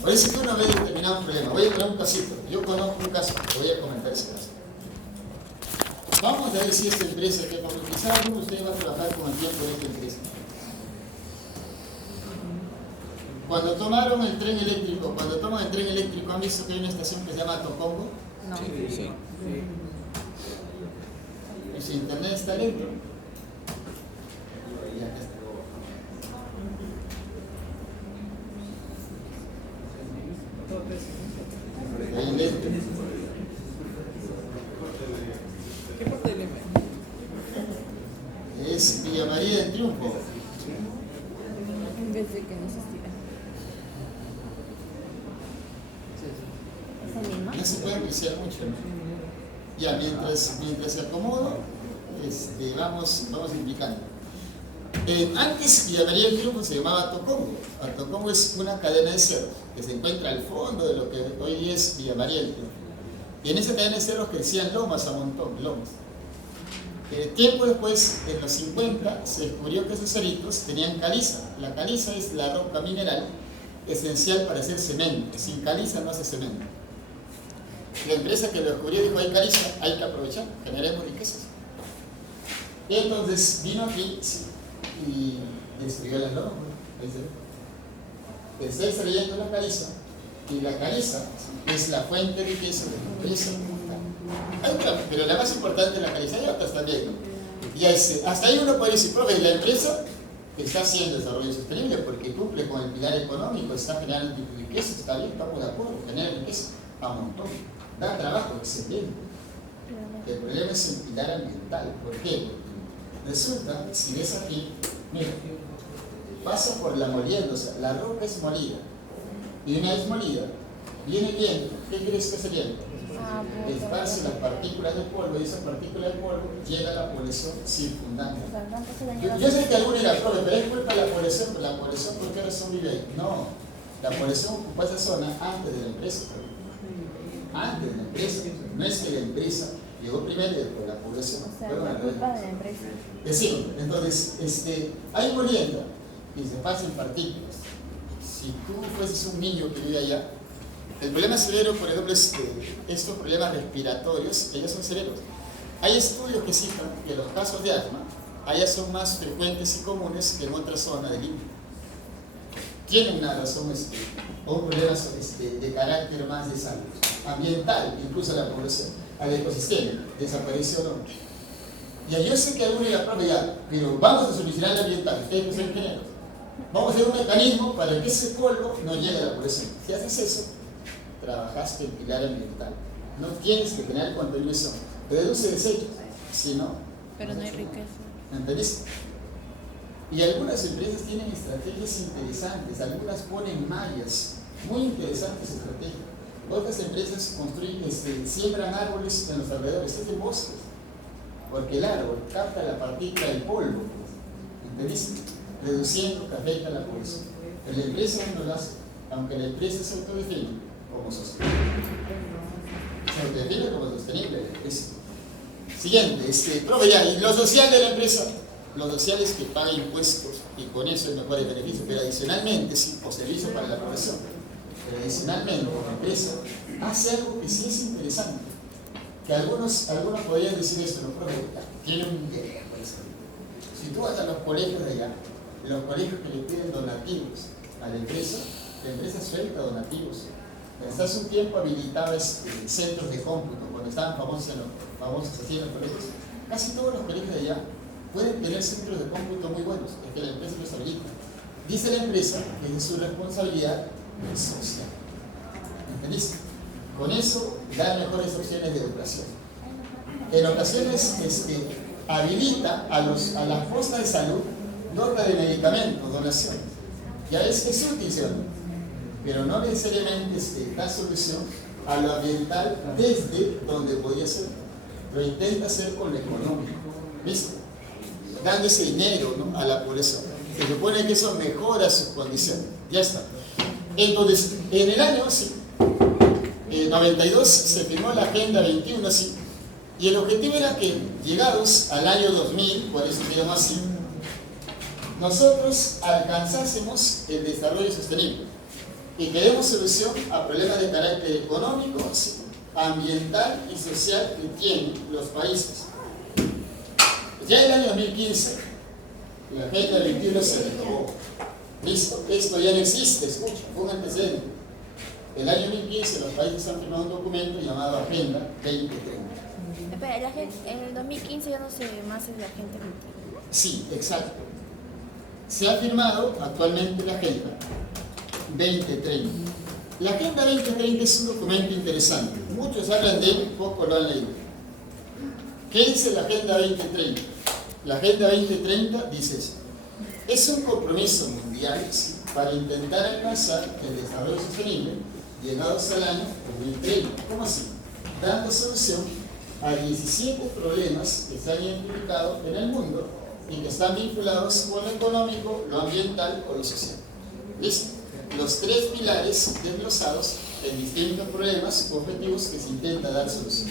Por eso que uno ve determinado un problema. Voy a poner un casito. Yo conozco un caso, te voy a comentar ese caso. Vamos a ver si esta empresa, que quizás alguno de ustedes va a trabajar con el tiempo de esta empresa. Cuando tomaron el tren eléctrico, cuando toman el tren eléctrico, ¿han visto que hay una estación que se llama Tocongo? No. Sí. Y su internet está lento. Y acá está. Ahí lento. ¿Qué parte del M? Es Villa María del Triunfo. En vez de que no existiera. ¿Esa misma? No se puede apreciar mucho, ¿no? Ya, mientras se acomoda, vamos indicando. Antes Villa María del Triunfo se llamaba Tocongo. Tocongo es una cadena de cerros que se encuentra al fondo de lo que hoy día es Villa María del Triunfo. Y en esa cadena de cerros crecían lomas a montón, lomas. Tiempo después, en los 50, se descubrió que esos cerritos tenían caliza. La caliza es la roca mineral esencial para hacer cemento. Sin caliza no hace cemento. La empresa que lo descubrió dijo, hay caliza, hay que aprovechar, generemos riquezas. Y entonces vino aquí y destruyó las lomas. Está extrayendo la caliza, y la caliza es la fuente de riqueza de la empresa. Pero la más importante es la caliza, y otras también, ¿no? Y hasta ahí uno puede decir, profe, la empresa está haciendo desarrollo sostenible porque cumple con el pilar económico, está generando riqueza, está bien, estamos de acuerdo, genera riqueza a un montón, da trabajo, excelente. El problema es el pilar ambiental. ¿Por qué? Porque resulta, si ves aquí, mira, pasa por la molienda, o sea, la roca es molida, y una vez molida, viene el viento. ¿Qué crees que es el viento? Esparce las partículas de polvo, y esa partícula de polvo llega a la población circundante. Yo sé que alguno dirá, profe, pero es culpa de la población, ¿por qué razón vive ahí? No, la población ocupó esa zona antes de la empresa. Antes de la empresa, no es que la empresa llegó primero y después la población. O sea, la culpa de la empresa. Sí, entonces, hay molienda y se pasan partículas. Si tú fueses un niño que vive allá, el problema severo, por ejemplo, es estos problemas respiratorios, ellos son severos. Hay estudios que citan que los casos de asma allá son más frecuentes y comunes que en otra zona del India. Tienen una razón o un problema de carácter más de salud ambiental, incluso a la población, al ecosistema, desapareció o no. Ya yo sé que alguno dirá, profe, ya, pero vamos a solucionar el ambiental, ustedes que son ingenieros. Vamos a hacer un mecanismo para que ese polvo no llegue a la población. Si haces eso, trabajaste el pilar ambiental. No tienes que tener contribución. Reduce desechos, si no. Pero no hay riqueza. ¿Entendiste? Y algunas empresas tienen estrategias interesantes, algunas ponen mallas, muy interesantes estrategias. Otras empresas construyen, siembran árboles en los alrededores, es de bosques, porque el árbol capta la partícula del polvo, ¿Entendiste? Reduciendo que afecta a la población. Pero la empresa no lo hace, aunque la empresa se autodefine como sostenible. Se autodefine como sostenible la empresa. Siguiente, profe, ya, y lo social de la empresa, lo social es que paga impuestos y con eso hay mejores beneficios, pero adicionalmente, sí, o servicios para la población, pero adicionalmente la empresa hace algo que sí es interesante, que algunos podrían decir esto, no, profe, tiene un interés, pues. Si tú vas a los colegios de allá, los colegios que le piden donativos a la empresa suelta donativos. Hasta hace un tiempo habilitaba centros de cómputo, cuando estaban famosos así en los colegios. Casi todos los colegios de allá pueden tener centros de cómputo muy buenos, es que la empresa los habilita. Dice la empresa que es su responsabilidad social. ¿Entendiste? Con eso da mejores opciones de educación. En ocasiones habilita a las postas de salud nota de medicamentos, donaciones. Ya ves que es útil, ¿sí? Pero no necesariamente da solución a lo ambiental desde donde podría ser. Lo intenta hacer con lo económico, ¿viste? Dando ese dinero, ¿no?, a la población. Se supone que eso mejora sus condiciones. Ya está. Entonces, en el año 92 se firmó la Agenda 21, ¿sí? Y el objetivo era que, llegados al año 2000, por eso se llama así, nosotros alcanzásemos el desarrollo sostenible y que demos solución a problemas de carácter económico, ambiental y social que tienen los países. Ya en el año 2015, la Agenda 21 se retomó. Listo, esto ya no existe, escucha, fue un antecedente. El año 2015 los países han firmado un documento llamado Agenda 2030. Espera, en el 2015 ya no se más es la Agenda 2030. Sí, exacto. Se ha firmado actualmente la Agenda 2030. La Agenda 2030 es un documento interesante. Muchos hablan de él, poco lo han leído. ¿Qué dice la Agenda 2030? La Agenda 2030 dice eso. Es un compromiso mundial para intentar alcanzar el desarrollo sostenible llegados al año 2030. ¿Cómo así? Dando solución a 17 problemas que se han identificado en el mundo y que están vinculados con lo económico, lo ambiental o lo social. ¿Listo? Los tres pilares desglosados en distintos problemas o objetivos que se intenta dar solución.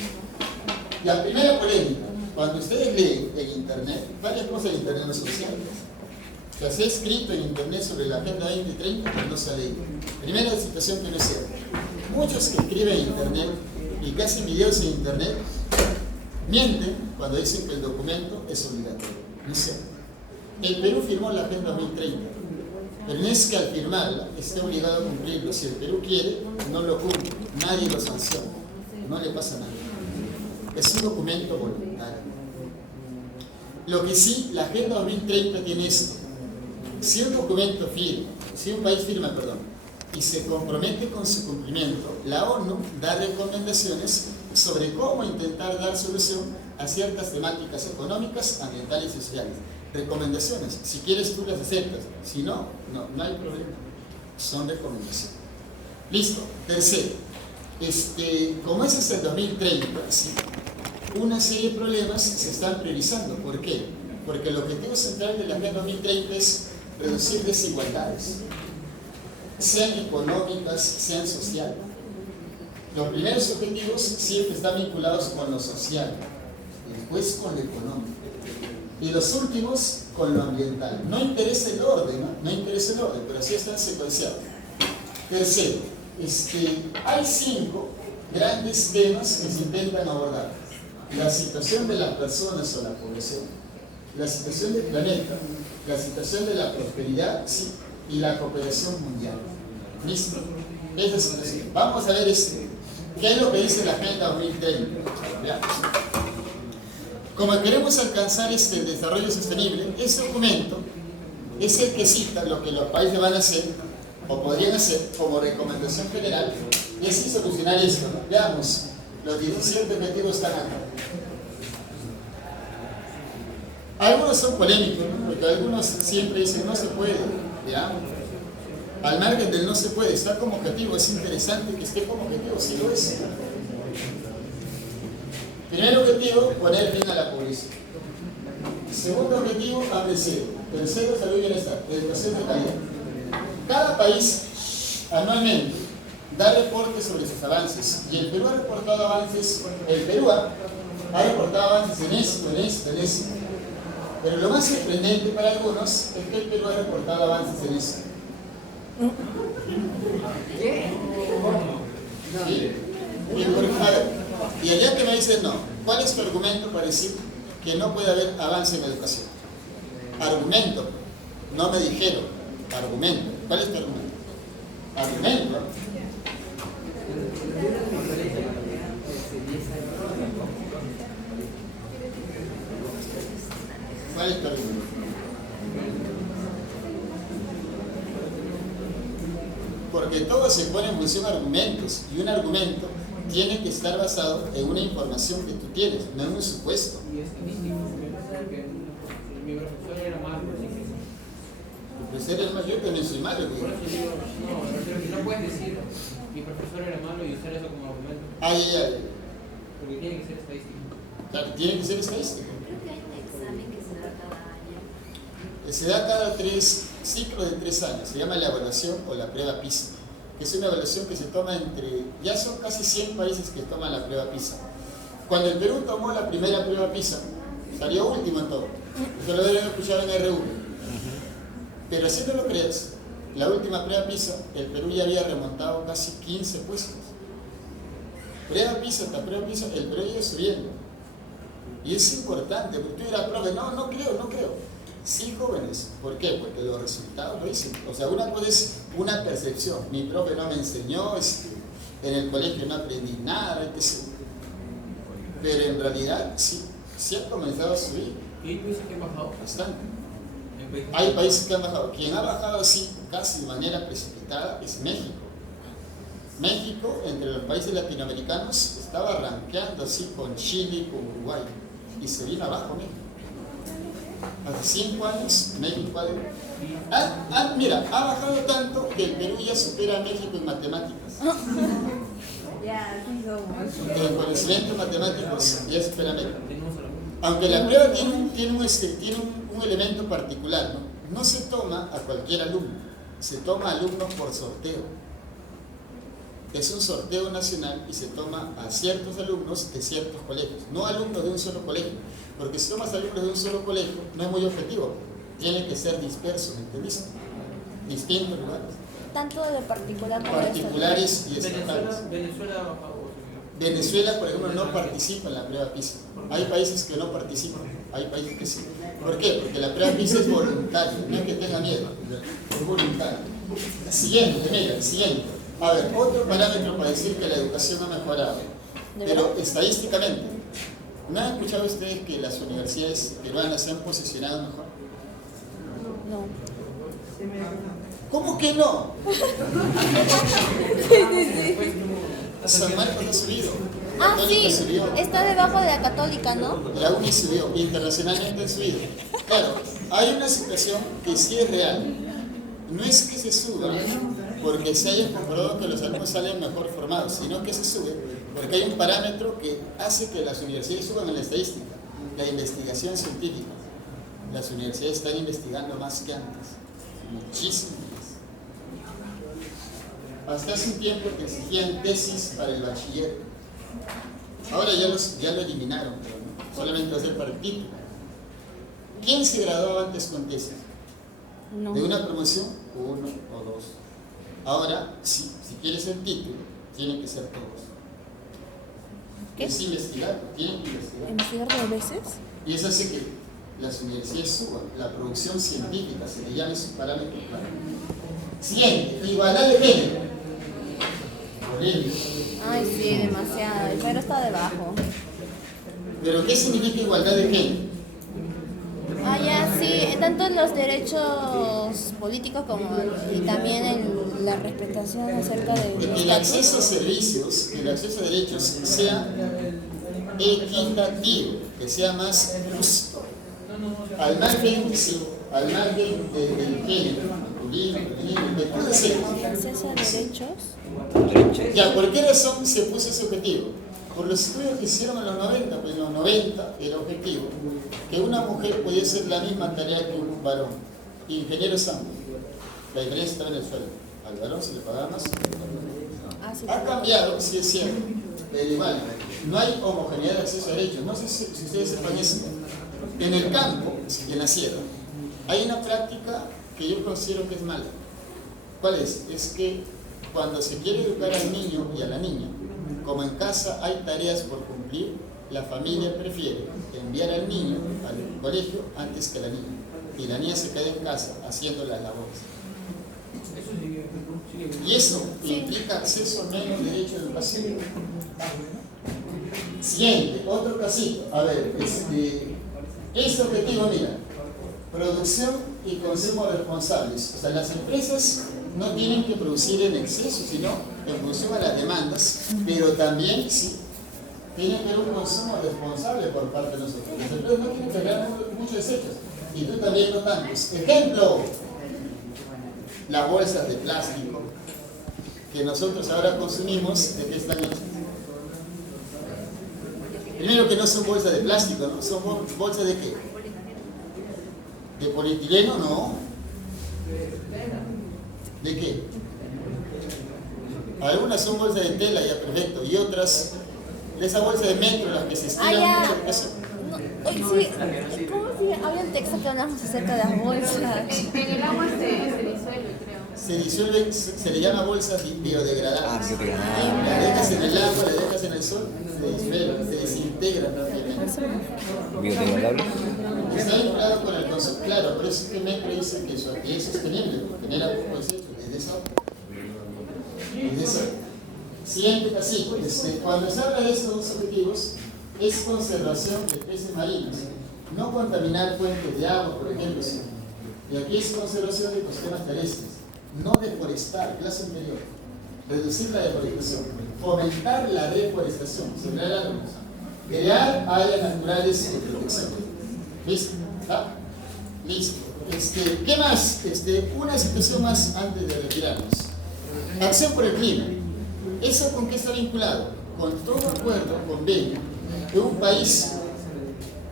La primera polémica, cuando ustedes leen en internet, varias cosas en internet no son ciertas. O sea, se ha escrito en internet sobre la Agenda 2030, pero no se ha leído. Primera situación que no es cierta. Muchos que escriben en internet y que hacen videos en internet mienten cuando dicen que el documento es obligatorio. No es cierto. El Perú firmó la Agenda 2030, pero no es que al firmarla esté obligado a cumplirlo. Si el Perú quiere, no lo cumple. Nadie lo sanciona. No le pasa nada. Es un documento voluntario. Lo que sí, la Agenda 2030 tiene esto. Si un documento firma, si un país firma, y se compromete con su cumplimiento, la ONU da recomendaciones sobre cómo intentar dar solución a ciertas temáticas económicas, ambientales y sociales. Recomendaciones, si quieres tú las aceptas, si no, no hay problema. Son recomendaciones. Listo. Tercero, como es hasta el 2030, ¿sí?, una serie de problemas se están priorizando. ¿Por qué? Porque el objetivo central de la Agenda 2030 es reducir desigualdades, sean económicas, sean sociales. Los primeros objetivos siempre están vinculados con lo social, después con lo económico, y los últimos con lo ambiental. No interesa el orden, pero así están secuenciados. Tercero, hay 5 grandes temas que se intentan abordar: la situación de las personas o la población, la situación del planeta, la situación de la prosperidad, ¿sí?, y la cooperación mundial. ¿Listo? Esa es la situación. Vamos a ver ¿qué es lo que dice la Agenda 2030? Veamos. Como queremos alcanzar el desarrollo sostenible, ese documento es el que cita lo que los países van a hacer o podrían hacer como recomendación general y así solucionar esto, ¿no? Veamos, los 17 objetivos están acá. Algunos son polémicos, ¿no?, porque algunos siempre dicen no se puede, ¿ya? Al margen del no se puede, está como objetivo. Es interesante que esté como objetivo, si lo es. Primer objetivo, poner fin a la pobreza. Segundo objetivo, hambre cero. Tercero, salud y bienestar. Educación de calidad. Cada país anualmente da reportes sobre sus avances. Y el Perú ha reportado avances. El Perú ha reportado avances en esto. Pero lo más sorprendente para algunos es que el Perú ha reportado avances en esto. ¿Sí? Y el día que me dicen no, ¿cuál es tu argumento para decir que no puede haber avance en la educación? Argumento, no me dijeron, argumento. ¿Cuál es tu argumento? Argumento. ¿Cuál es tu argumento? Porque todo se pone en función de argumentos, y un argumento tiene que estar basado en una información que tú tienes, no en un supuesto. Y es místico, porque mi profesor era malo. Tu profesor era malo, yo también soy malo. Por eso digo, no puedes decir, mi profesor era malo y usar eso como argumento. Porque tiene que ser estadístico. Claro, tiene que ser estadístico. Creo que hay un examen que se da cada año. Se da cada ciclo de 3 años, se llama la evaluación o la prueba PISA, que es una evaluación que se toma ya son casi 100 países que toman la prueba PISA. Cuando el Perú tomó la primera prueba PISA, salió último en todo. Ustedes lo deben escuchar en R1. Pero si no lo crees, la última prueba PISA, el Perú ya había remontado casi 15 puestos. Prueba PISA hasta prueba PISA, el Perú iba subiendo. Y es importante, porque tú dirás, profe, no creo. Sí, jóvenes. ¿Por qué? Porque los resultados lo dicen. O sea, una cosa es una percepción. Mi profe no me enseñó, en el colegio no aprendí nada, etc. Pero en realidad sí ha comenzado a subir. ¿Y hay países que han bajado? Bastante. Hay países que han bajado. Quien ha bajado así, casi de manera precipitada, es México. México, entre los países latinoamericanos, estaba rankeando así con Chile, con Uruguay. Y se vino abajo México. Hace 5 años, México mira, ha bajado tanto que el Perú ya supera a México en matemáticas. Ya, sí somos. En conocimientos matemáticos ya supera a México. Aunque la prueba tiene un elemento particular, ¿no? No se toma a cualquier alumno, se toma alumnos por sorteo. Es un sorteo nacional y se toma a ciertos alumnos de ciertos colegios, no alumnos de un solo colegio, porque si tomas alumnos de un solo colegio no es muy objetivo, tiene que ser disperso, ¿me entendiste? Distintos lugares. Tanto de particular como de Particulares y estatales. Venezuela ha bajado. Venezuela, por ejemplo, no participa en la prueba PISA. Hay países que no participan, hay países que sí. ¿Por qué? Porque la prueba PISA es voluntaria, no es que tenga miedo, es voluntaria. Siguiente. A ver, otro parámetro para decir que la educación ha mejorado, pero estadísticamente, ¿no han escuchado ustedes que las universidades peruanas se han posicionado mejor? No. ¿Cómo que no? Sí. San Marcos ha subido. Ah, Católica sí, subió. está debajo de la católica, ¿no? La UNI subió, internacionalmente ha subido. Claro, hay una situación que sí es real. No es que se suba porque se haya comprobado que los alumnos salen mejor formados, sino que se sube porque hay un parámetro que hace que las universidades suban en la estadística, la investigación científica. Las universidades están investigando más que antes, muchísimo más. Hasta hace un tiempo que exigían tesis para el bachiller. Ahora ya lo eliminaron, pero no, solamente va a ser para el título. ¿Quién se graduaba antes con tesis? No. De una promoción, 1 o 2. Ahora, si quieres el título, tienen que ser todos. ¿Qué? Es investigar, tienen que investigar. ¿Investigar 2 veces? Y eso hace que las universidades suban. La producción científica se le llama su parámetro claro. Siguiente, igualdad de género. Horrible. Ay, sí, demasiado. Pero está debajo. ¿Pero qué significa igualdad de género? Ah, ya, sí, tanto en los derechos políticos como y también en la respetación acerca de Que el acceso a servicios, que el acceso a derechos sea equitativo, que sea más justo. Al margen, sí, al margen del género, masculino, femenino, de todo ese. acceso a derechos. Ya, ¿por qué razón se puso ese objetivo? Por los estudios que hicieron en los 90, pues en los 90 el objetivo, que una mujer podía hacer la misma tarea que un varón. Ingenieros ambos. La diferencia estaba en el sueldo. Al varón se le pagaba más. Ha cambiado, sí es cierto, pero igual, no hay homogeneidad de acceso a derechos. No sé si ustedes sepan eso. En el campo, en la sierra, hay una práctica que yo considero que es mala. ¿Cuál es? Es que cuando se quiere educar al niño y a la niña, como en casa hay tareas por cumplir, la familia prefiere enviar al niño al colegio antes que a la niña. Y la niña se queda en casa haciendo las labores. Y eso implica acceso a menos derecho a educación. Siguiente, otro casito. A ver, este objetivo, mira, producción y consumo responsables. O sea, las empresas no tienen que producir en exceso, sino en función a las demandas, pero también sí tiene que haber un consumo responsable por parte de nosotros. Las empresas no tienen que generar muchos desechos, y tú también no tantos. Ejemplo, las bolsas de plástico que nosotros ahora consumimos, ¿de qué están hechas? Primero que no son bolsas de plástico, ¿no? Son bolsas de ¿qué? ¿De polietileno? No. ¿De qué? Algunas son bolsas de tela, ya perfecto, y otras de esa bolsa de metro, las que se estiran mucho. Eso. Oye, sí, ¿cómo se había un texto que hablamos acerca de las bolsas? En el agua se disuelve, creo. Se disuelve, se le llama bolsas biodegradables. Biodegradables. La dejas en el agua, la dejas en el sol, se disuelve, se desintegra prácticamente. Biodegradable. Está vinculado con el consumo, claro, por eso es que Metro dice que su actividad es sostenible, porque genera poco desecho, desde eso. Siguiente casito, cuando se habla de estos dos objetivos, es conservación de especies marinas, no contaminar fuentes de agua, por ejemplo, y aquí es conservación de ecosistemas terrestres, no deforestar, clase anterior, reducir la deforestación, fomentar la reforestación, sembrar árboles, crear áreas naturales de protección. ¿Listo? ¿Ah? Listo. ¿Qué más? Una situación más antes de retirarnos. Acción por el clima. ¿Eso con qué está vinculado? Con todo acuerdo, convenio, que un país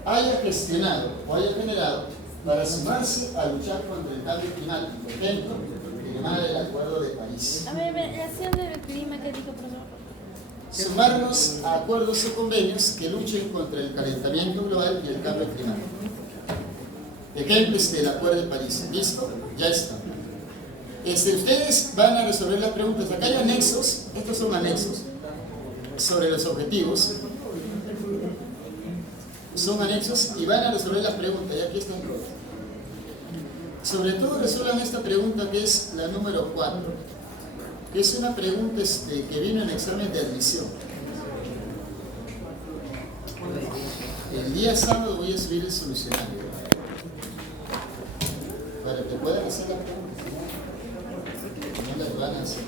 haya gestionado o haya generado para sumarse a luchar contra el cambio climático. Por ejemplo, el llamado el Acuerdo de París. A ver, la acción del clima, ¿qué dijo, profesor? Sumarnos a acuerdos o convenios que luchen contra el calentamiento global y el cambio climático. Ejemplo el Acuerdo de París. ¿Listo? Ya está. Ustedes van a resolver las preguntas. Acá hay anexos, estos son anexos sobre los objetivos. Son anexos y van a resolver las preguntas. Y aquí están todos. Sobre todo resuelvan esta pregunta que es la número 4, que es una pregunta que vino en examen de admisión. El día sábado voy a subir el solucionario para que puedan hacer la pregunta. No las van a hacer.